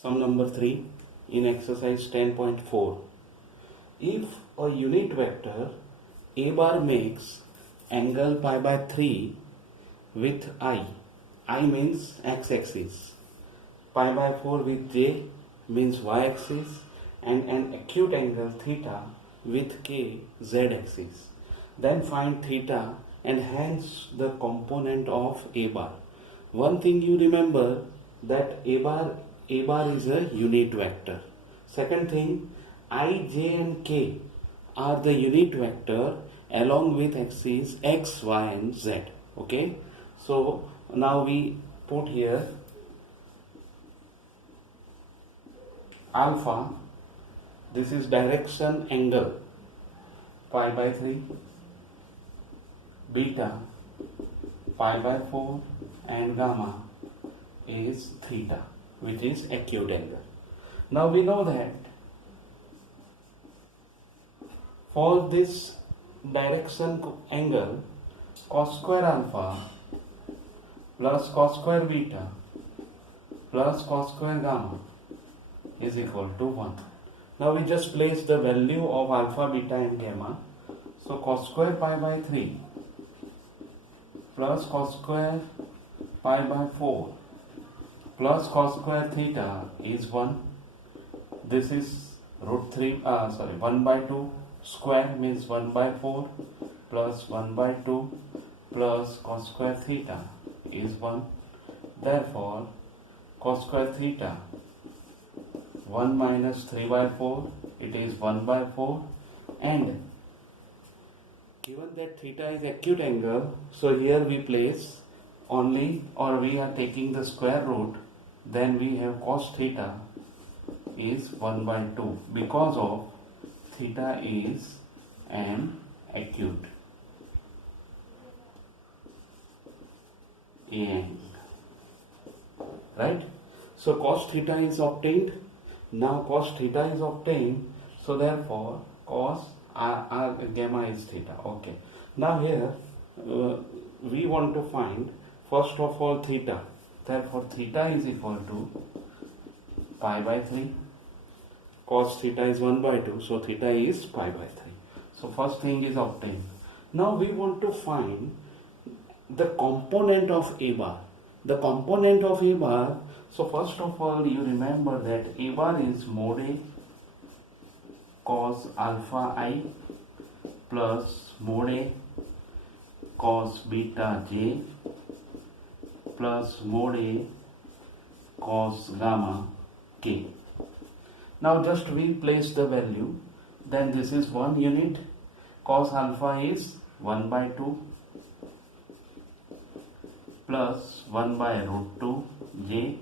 Sum number 3 in exercise 10.4. If a unit vector A bar makes angle pi by 3 with I means x-axis, pi by 4 with j means y-axis, and an acute angle theta with k z-axis, then find theta and hence the component of A bar. One thing you remember that A bar is a unit vector. Second thing, I, j and k are the unit vector along with axes x, y and z. Okay. So now we put here alpha, this is direction angle pi by 3, beta pi by 4 and gamma is theta, which is acute angle. Now we know that for this direction angle, cos square alpha plus cos square beta plus cos square gamma is equal to 1. Now we just place the value of alpha, beta and gamma. So cos square pi by 3 plus cos square pi by 4 plus cos square theta is 1. This is root 1 by 2 square means 1 by 4 plus 1 by 2 plus cos square theta is 1. Therefore, cos square theta 1 minus 3 by 4, it is 1 by 4, and given that theta is acute angle, so here we place only, or we are taking the square root, then we have cos theta is 1 by 2 because of theta is an acute angle, right? So cos theta is obtained. Now cos theta is obtained, so therefore cos r gamma is theta. Okay. Now here we want to find first of all theta. Therefore theta is equal to pi by 3. Cos theta is 1 by 2, so theta is pi by 3. So first thing is obtained. Now we want to find the component of A bar. The component of A bar, so first of all you remember that A bar is mod A cos alpha I plus mod A cos beta j plus mod A cos gamma k. Now just we place the value, then this is 1 unit, cos alpha is 1 by 2 plus 1 by root 2 j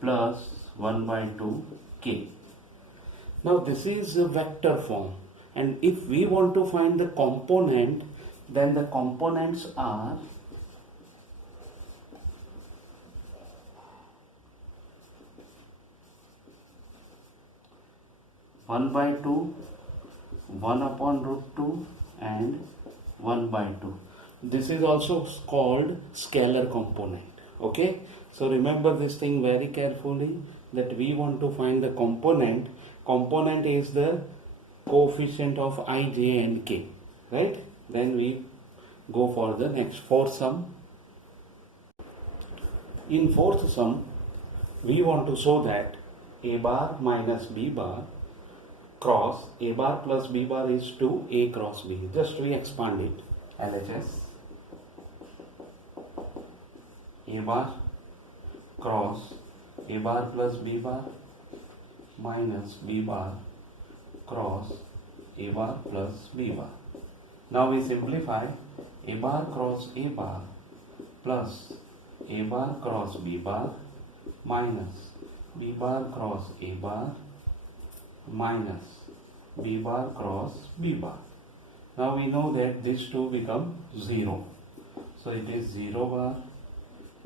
plus 1 by 2 k. Now this is a vector form, and if we want to find the component, then the components are one by 2, 1 upon root 2 and 1 by 2. This is also called scalar component. Okay, so remember this thing very carefully, that we want to find the component. Component is the coefficient of I, j and k, right? Then we go for the next fourth sum. In fourth sum, we want to show that A bar minus B bar cross A bar plus B bar is to A cross B. Just we expand it. LHS A bar cross A bar plus B bar minus B bar cross A bar plus B bar. Now we simplify. A bar cross A bar plus A bar cross B bar minus B bar cross A bar minus B bar cross B bar. Now we know that these two become 0. So it is 0 bar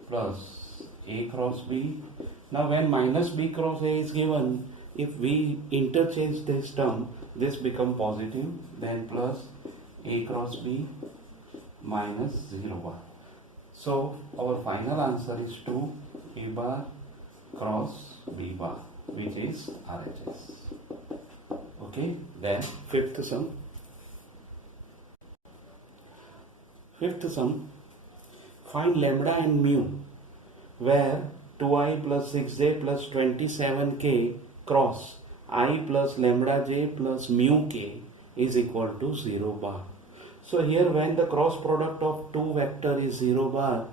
plus A cross B. Now when minus B cross A is given, if we interchange this term, this become positive, then plus A cross B minus 0 bar. So our final answer is 2 A bar cross B bar, which is RHS. Okay, then fifth sum. Find lambda and mu where 2i plus 6j plus 27k cross I plus lambda j plus mu k is equal to 0 bar. So here when the cross product of two vector is 0 bar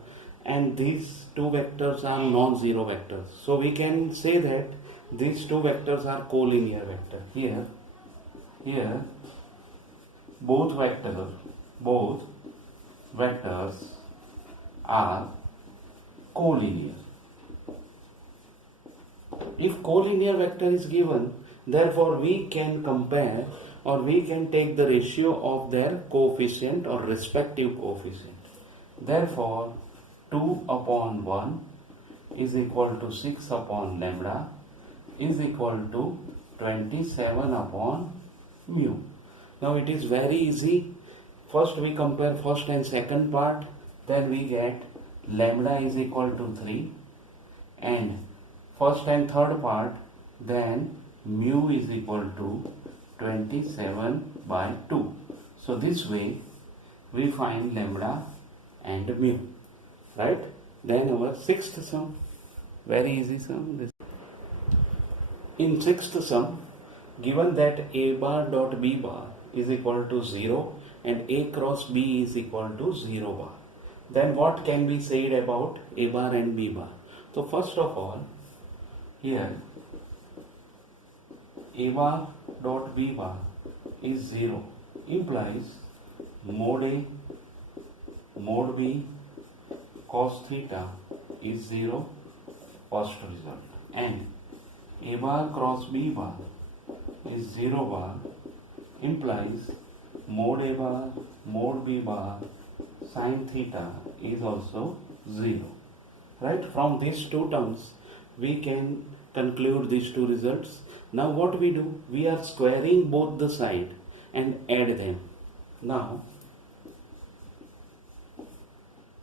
and these two vectors are non-zero vectors, so we can say that these two vectors are collinear vector. Here both vectors are collinear. If collinear vector is given, therefore we can compare or we can take the ratio of their coefficient or respective coefficient. Therefore 2 upon 1 is equal to 6 upon lambda is equal to 27 upon mu. Now it is very easy. First we compare first and second part, then we get lambda is equal to 3, and first and third part, then mu is equal to 27 by 2. So this way we find lambda and mu, right? Then our sixth sum, very easy sum. In sixth sum, given that a bar dot b bar is equal to 0 and a cross b is equal to 0 bar, then what can be said about a bar and b bar? So first of all, here a bar dot b bar is 0 implies mod a mod b cos theta is 0, first result, and a bar cross b bar is 0 bar implies mod a bar mod b bar sin theta is also 0. Right? From these two terms we can conclude these two results. Now what we do? We are squaring both the side and add them. Now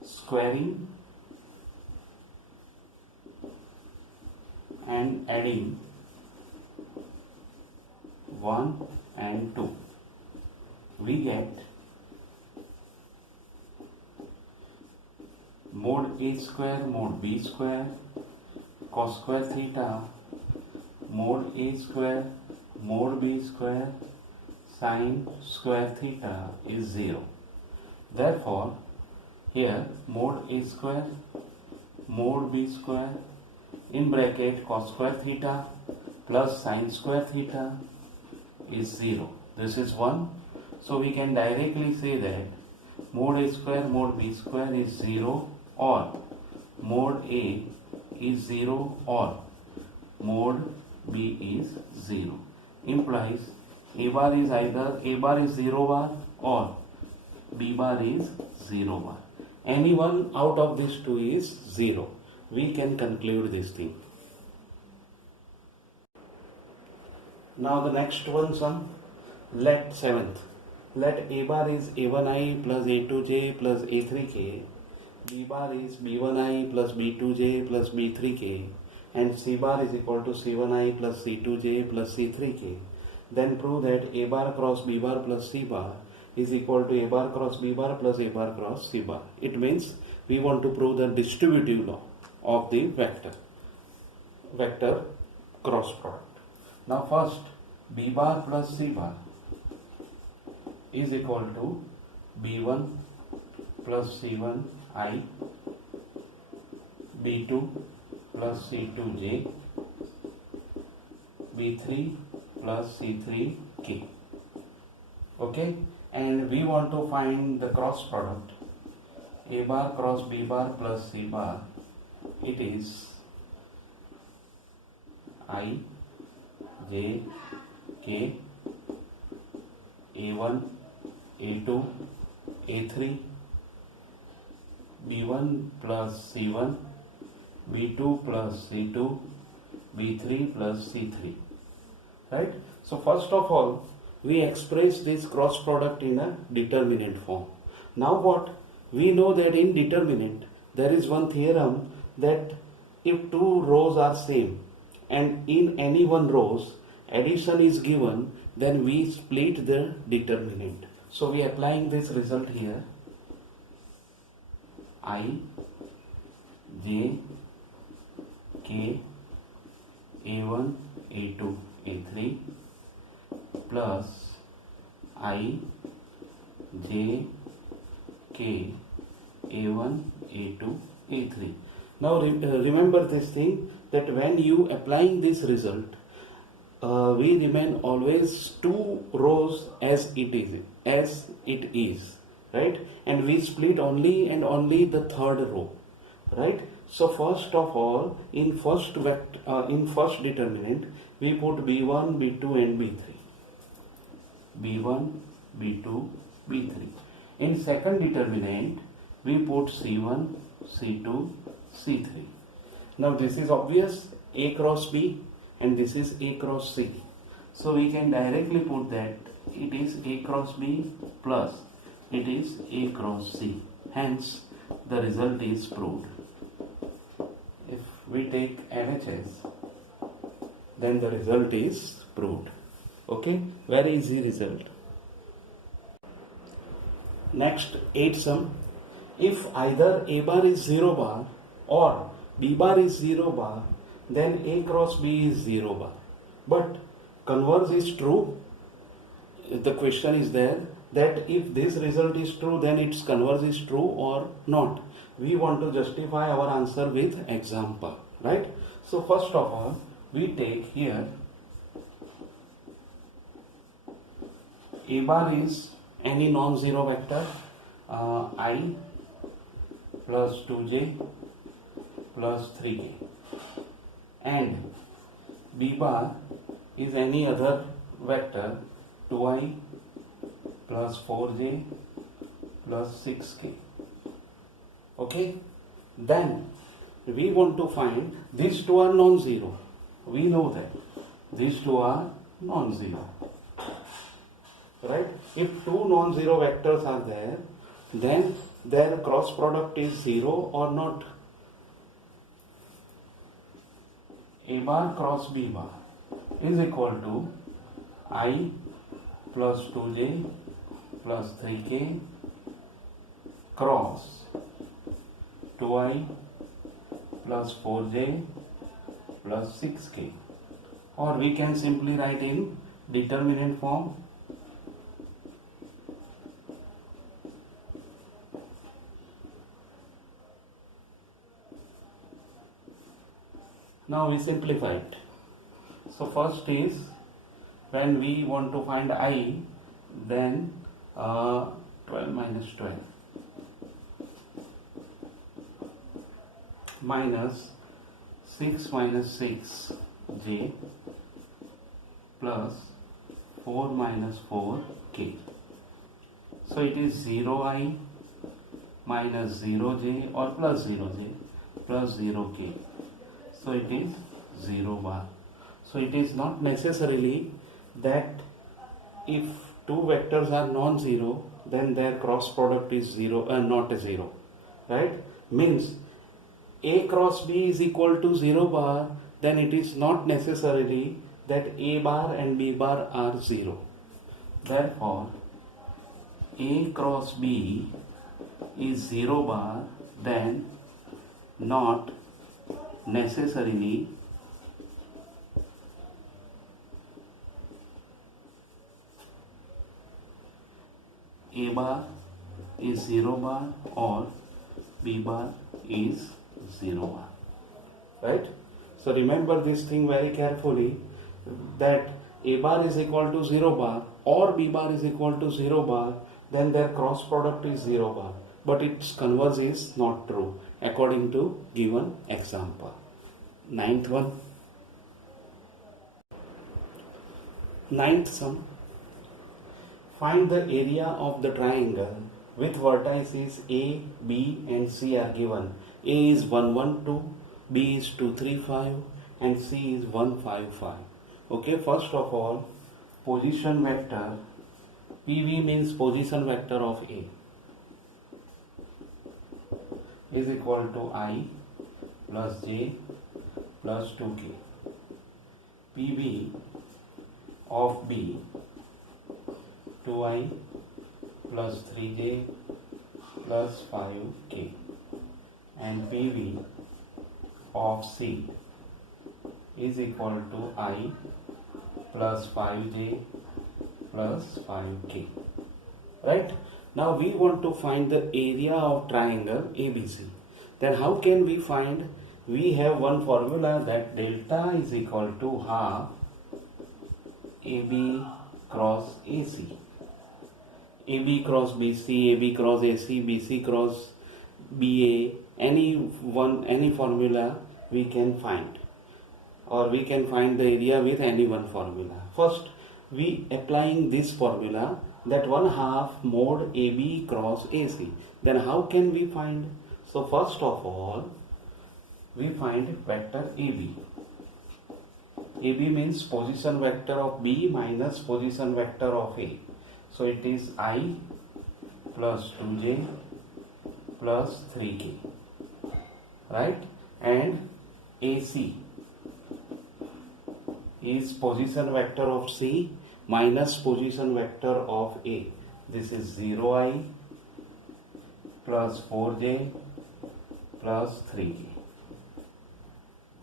squaring and adding 1 and 2, we get mod a square mod b square cos square theta mod a square mod b square sin square theta is 0. Therefore here mod a square mod b square in bracket cos square theta plus sin square theta is 0. This is 1. So we can directly say that mod a square mod b square is 0 or mod a is 0 or mod b is 0. Implies a bar is either a bar is 0 bar or b bar is 0 bar. Any one out of these two is 0. We can conclude this thing. Now the next one sum, let seventh. Let a bar is a1i plus a2j plus a3k, b bar is b1i plus b2j plus b3k, and c bar is equal to c1i plus c2j plus c3k. Then prove that a bar cross b bar plus c bar is equal to a bar cross b bar plus a bar cross c bar. It means we want to prove the distributive law of the vector cross product. Now first, b bar plus c bar is equal to b1 plus c1i, b2 plus c2j, b3 plus c3k. Okay, and we want to find the cross product a bar cross b bar plus c bar. It is I, j, k, a1, a2, a3, b1 plus c1, b2 plus c2, b3 plus c3. Right? So first of all, we express this cross product in a determinant form. Now what? We know that in determinant there is one theorem that if two rows are same and in any one rows addition is given, then we split the determinant. So we applying this result here. I, J, K, A1, A2, A3 plus I, J, K, A1, A2, A3. Now remember this thing, that when you applying this result, we remain always two rows as it is, right? And we split only and only the third row, right? So first of all, in first determinant, we put B1, B2 and B3. B1, B2, B3. In second determinant, we put C1, C2, C3. Now this is obvious, A cross B, and this is A cross C. So we can directly put that it is A cross B plus it is A cross C. Hence, the result is proved. If we take LHS, then the result is proved. Okay, very easy result. Next, 8th sum. If either A bar is 0 bar or B bar is 0 bar, then A cross B is 0 bar. But converse is true. The question is there that if this result is true, then its converse is true or not. We want to justify our answer with example, right? So first of all, we take here A bar is any non-zero vector I plus 2j plus 3k, and B bar is any other vector 2i plus 4j plus 6k. Okay, then we want to find these two are non-zero. We know that these two are non-zero, right? If two non-zero vectors are there, then their cross product is 0 or not. A bar cross B bar is equal to I plus 2j plus 3k cross 2i plus 4j plus 6k, or we can simply write in determinant form. Now we simplify it. So first is, when we want to find I, then 12 minus 12 minus 6 minus 6 j plus 4 minus 4 k. So it is 0i minus 0j or plus 0j plus 0k. So it is 0 bar. So it is not necessarily that if two vectors are non-zero, then their cross product is 0, not a 0, right? Means A cross B is equal to 0 bar, then it is not necessarily that A bar and B bar are 0. Therefore, A cross B is 0 bar, then not necessarily A bar is 0 bar or B bar is 0 bar, right? So remember this thing very carefully, that A bar is equal to 0 bar or B bar is equal to 0 bar, then their cross product is 0 bar, but its converse is not true according to given example. 9th one. 9th sum. Find the area of the triangle with vertices A, B and C are given. A is 1, 1, 2, B is 2, 3, 5 and C is 1, 5, 5. Okay, first of all, position vector PV means position vector of A is equal to I plus j plus 2k. PB of B 2i plus 3j plus 5k, and PB of C is equal to I plus 5j plus 5k. Right? Now we want to find the area of triangle ABC. Then how can we find? We have one formula that delta is equal to half AB cross AC. AB cross BC, AB cross AC, BC cross BA, any formula we can find, or we can find the area with any one formula. First, we applying this formula, that 1/2 mod AB cross AC. Then how can we find? So first of all, we find vector AB. AB means position vector of B minus position vector of A. So it is I plus 2j plus 3k, right? And AC is position vector of C minus position vector of A. This is 0i plus 4j plus 3k,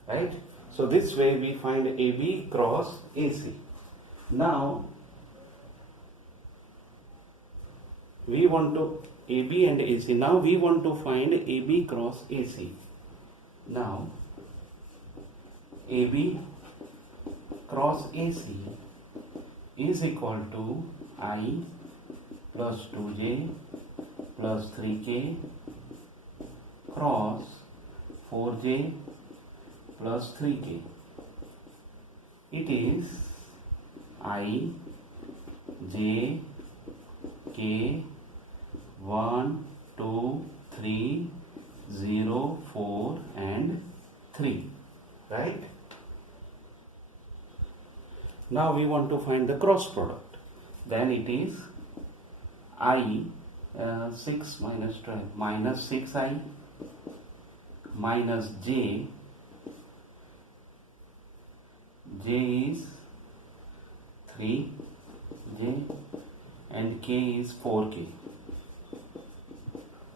right? So this way we find AB cross AC. Now we want to AB and AC. Now we want to find AB cross AC. Now AB cross AC is equal to I plus 2j plus 3k cross 4j plus 3k. It is I, j, k, 1, 2, 3, 0, 4 and 3, right? Now we want to find the cross product. Then it is I 6 minus 12 minus 6i minus j is 3j and k is 4k,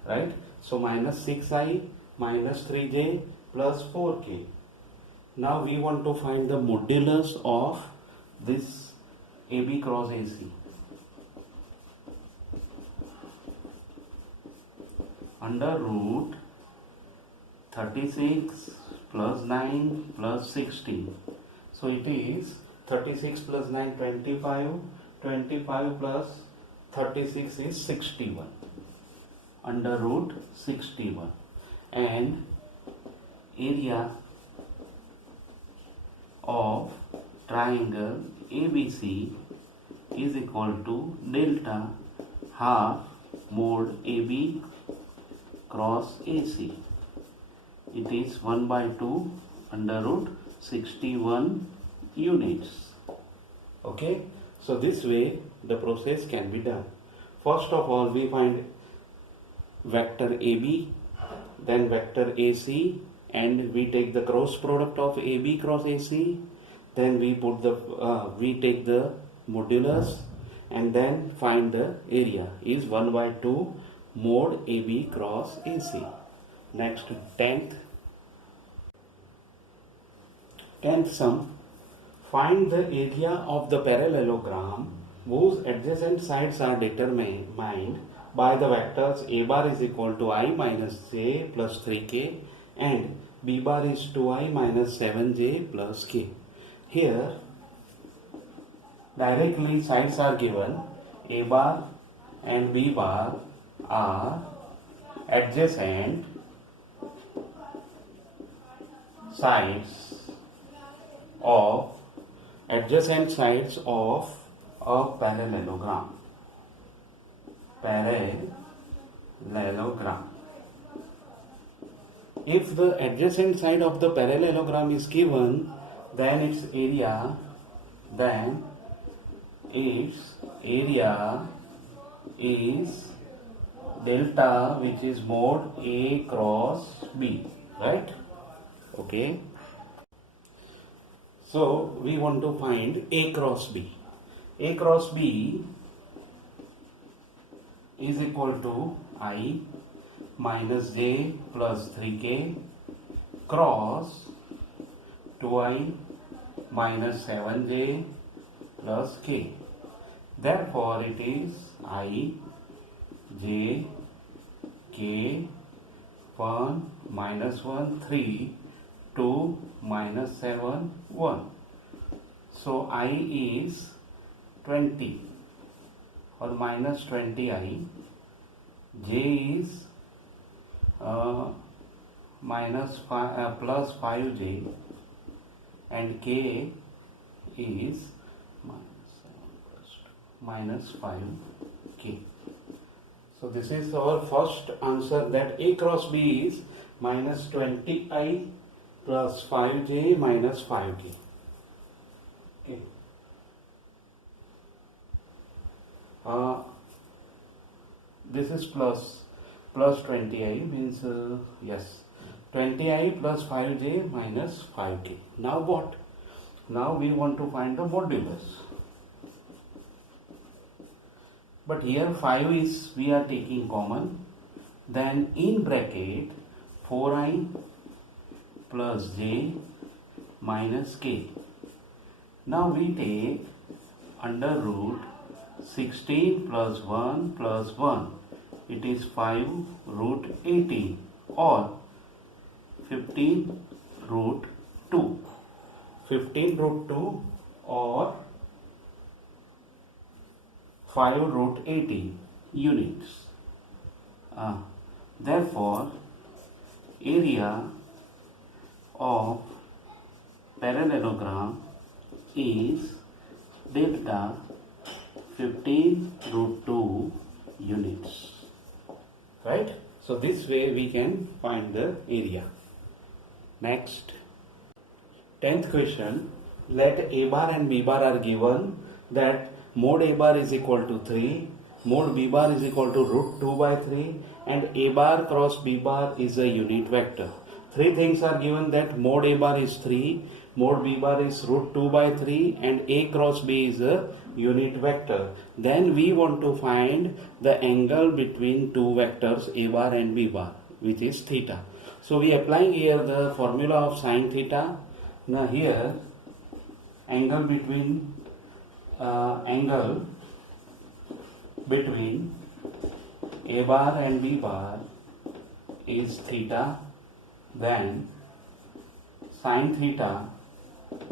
right? So minus 6i minus 3j plus 4k. Now we want to find the modulus of this AB cross AC. Under root 36 plus 9 plus 16. So it is 36 plus 9 25, 25 plus 36 is 61. Under root 61. And area of triangle ABC is equal to delta half mod AB cross AC. It is 1/2 under root 61 units. Okay, so this way the process can be done. First of all, we find vector AB, then vector AC, and we take the cross product of AB cross AC. Then we put the we take the modulus and then find the area is 1/2 mod AB cross AC. Next, 10th sum. Find the area of the parallelogram whose adjacent sides are determined by the vectors A bar is equal to I minus j plus 3k and B bar is 2i minus 7j plus k. Here directly sides are given. A bar and B bar are adjacent sides of a parallelogram. If the adjacent side of the parallelogram is given, then its area is delta, which is mod A cross B, right? Okay. So we want to find A cross B. A cross B is equal to I minus j plus 3k cross 2i minus 7j plus k. Therefore, it is I, j, k, 1, minus 1, 3, 2, minus 7, 1. So, I is 20 or minus 20i, j is plus 5j, and k is minus 5k. So this is our first answer, that A cross B is minus 20i plus 5j minus 5k. Okay. This is plus 20i means yes, 20i plus 5j minus 5k. Now what? Now we want to find the modulus. But here 5 is we are taking common. Then in bracket 4i plus j minus k. Now we take under root 16 plus 1 plus 1. It is 5 root 18 or 15 root 2. 15 root 2 or 5 root 18 units. Therefore, area of parallelogram is delta 15 root 2 units. Right? So this way we can find the area. Next, 10th question. Let A bar and B bar are given, that mod A bar is equal to 3, mod B bar is equal to root 2 by 3, and A bar cross B bar is a unit vector. Three things are given, that mod A bar is 3, mod B bar is root 2 by 3, and A cross B is a unit vector. Then we want to find the angle between two vectors A bar and B bar, which is theta. So we applying here the formula of sine theta. Now here angle between A bar and B bar is theta. Then sine theta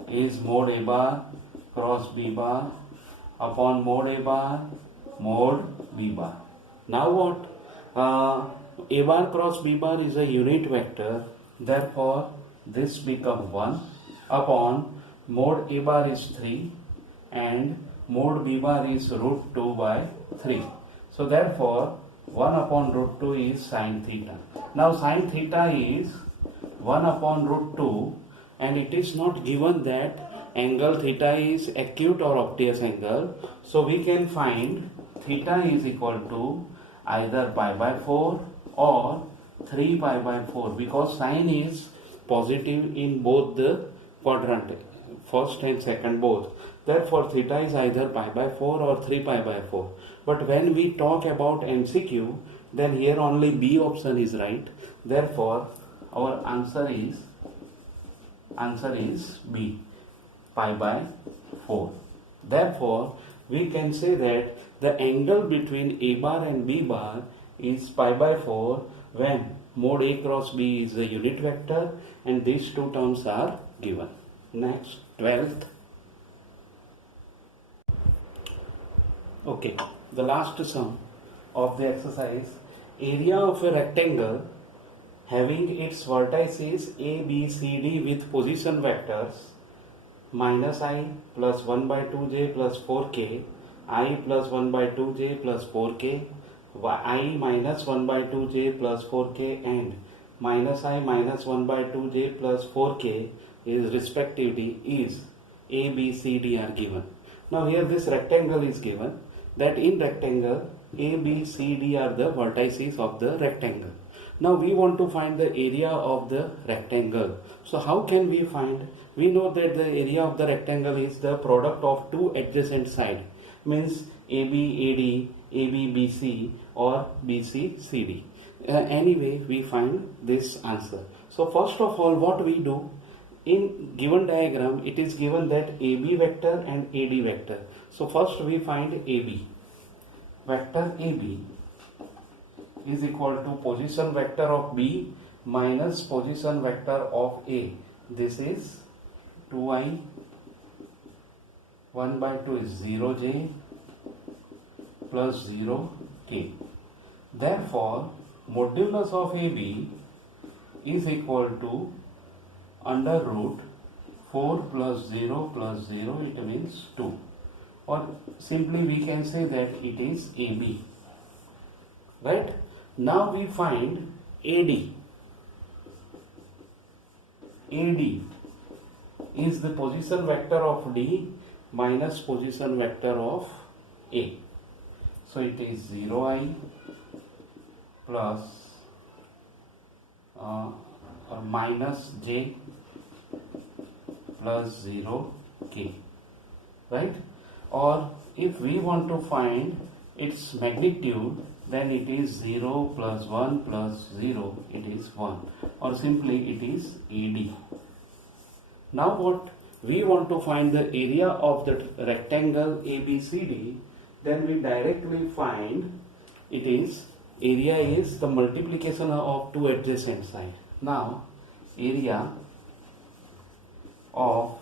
is mod A bar cross B bar upon mod A bar mod B bar. Now what? A bar cross B bar is a unit vector. Therefore, this becomes 1 upon mod A bar is 3 and mod B bar is root 2 by 3. So therefore, 1 upon root 2 is sine theta. Now sine theta is 1 upon root 2, and it is not given that angle theta is acute or obtuse angle. So we can find theta is equal to either pi by 4 or 3 pi by 4, because sine is positive in both the quadrant, first and second both. Therefore theta is either pi by 4 or 3 pi by 4. But when we talk about MCQ, then here only B option is right. Therefore our answer is B, pi by 4. Therefore we can say that the angle between A bar and B bar is pi by 4 when mod A cross B is a unit vector and these two terms are given. Next, 12th. Okay, the last sum of the exercise. Area of a rectangle having its vertices A, B, C, D with position vectors minus I plus 1 by 2j plus 4k, I plus 1 by 2j plus 4k, I minus 1 by 2j plus 4k, and minus I minus 1 by 2j plus 4k is respectively is A, B, C, D are given. Now here this rectangle is given, that in rectangle A, B, C, D are the vertices of the rectangle. Now we want to find the area of the rectangle. So how can we find? We know that the area of the rectangle is the product of two adjacent sides, means AB AD, AB BC, or BC CD. Anyway, we find this answer. So first of all, what we do, in given diagram, it is given that AB vector and AD vector. So first we find AB. Vector AB is equal to position vector of B minus position vector of A. This is 2i, 1 by 2 is 0j plus 0k. Therefore, modulus of AB is equal to under root 4 plus 0 plus 0, it means 2. Or simply we can say that it is AB. Right? Now we find AD. AD is the position vector of D minus position vector of A. So it is 0i plus or minus j plus 0k, right? Or if we want to find its magnitude, then it is 0 plus 1 plus 0, it is 1, or simply it is AD. Now what we want to find the area of the rectangle ABCD, then we directly find it is area is the multiplication of two adjacent sides. Now area of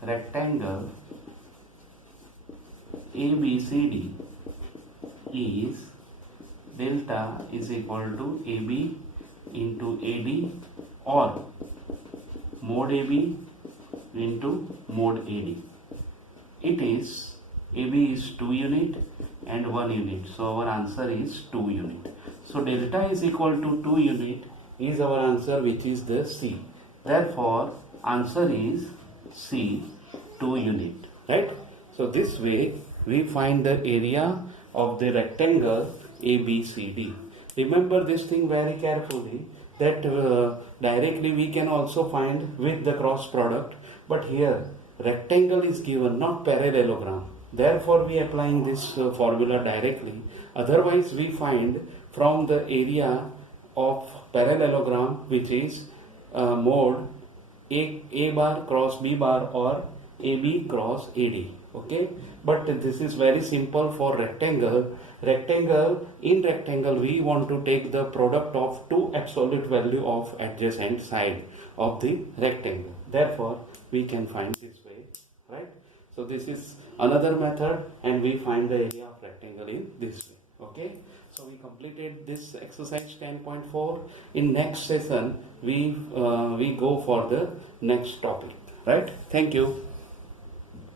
rectangle ABCD is delta is equal to AB into AD or mod AB into mod AD. It is AB is 2 unit and 1 unit, so our answer is 2 unit. So delta is equal to 2 unit is our answer, which is the C. Therefore answer is C, 2 unit, right? So this way we find the area of the rectangle ABCD. Remember this thing very carefully, that directly we can also find with the cross product, but here rectangle is given, not parallelogram. Therefore we applying this formula directly. Otherwise we find from the area of parallelogram, which is mod A bar cross B bar or AB cross AD. Okay, but this is very simple for rectangle. In rectangle we want to take the product of two absolute value of adjacent side of the rectangle. Therefore we can find this way, right? So this is another method, and we find the area of rectangle in this way. Okay, so we completed this exercise 10.4. In next session we go for the next topic, right? Thank you.